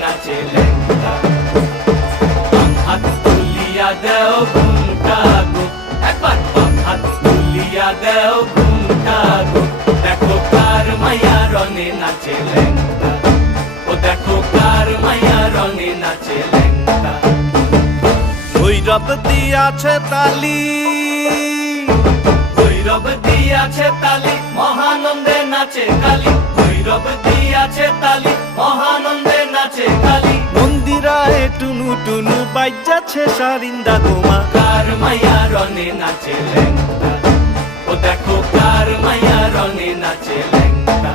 নাচে ল্যাংটা। হাত তুলিয়া দেও ঘুমটা গো, একবার হাত তুলিয়া দেও ঘুমটা গো, দেখো কার মায়া রনে নাচে ল্যাংটা, ও দেখো কার মায়া রনে নাচে ল্যাংটা। ভৈরব দিয়াছে তালি, ভৈরব দিয়াছে তালি, মহানন্দে নাচে কালী। ভৈরব দিয়াছে তালি, মহানন্দে নাচে কালী। মন্দিরায় টুনু টুনু বাজ্যাছে সারিন্দা গোমা, কার মায়া রনে নাচে ল্যাংটা, ও দেখো কার মায়া রনে নাচে ল্যাংটা।